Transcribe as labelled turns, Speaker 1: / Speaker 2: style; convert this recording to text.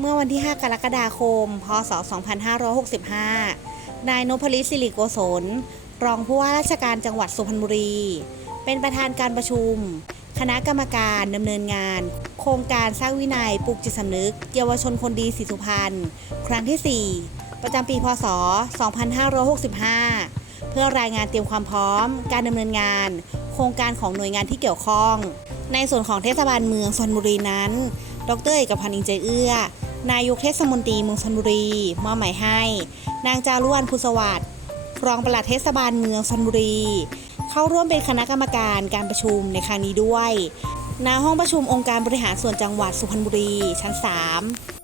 Speaker 1: เมื่อวันที่ 5 กรกฎาคม พศ 2565 นายนพลิตสิริโกศล รองผู้ว่าราชการจังหวัดสุพรรณบุรี เป็นประธานการประชุม คณะกรรมการดำเนินงาน โครงการสร้างวินัยปลูกจิตสำนึก เยาวชนคนดีสีสุพรรณครั้งที่ 4 ประจำปี พศ 2565 เพื่อรายงานเตรียมความพร้อม การดำเนินงาน โครงการของหน่วยงานที่เกี่ยวข้อง ในส่วนของเทศบาลเมืองสุพรรณบุรีนั้นดรเอกพันธ์อินใจเอื้อ นายกเทศมนตรีเมืองสุพรรณบุรี มอบหมายให้ นางจารุวรรณภูสวัสดิ์รองปลัดเทศบาลเมืองชนบุรี เข้าร่วมเป็นคณะกรรมการการประชุมในครั้งนี้ด้วยณห้องประชุมองค์การบริหารส่วนจังหวัดสุพรรณบุรีชั้น 3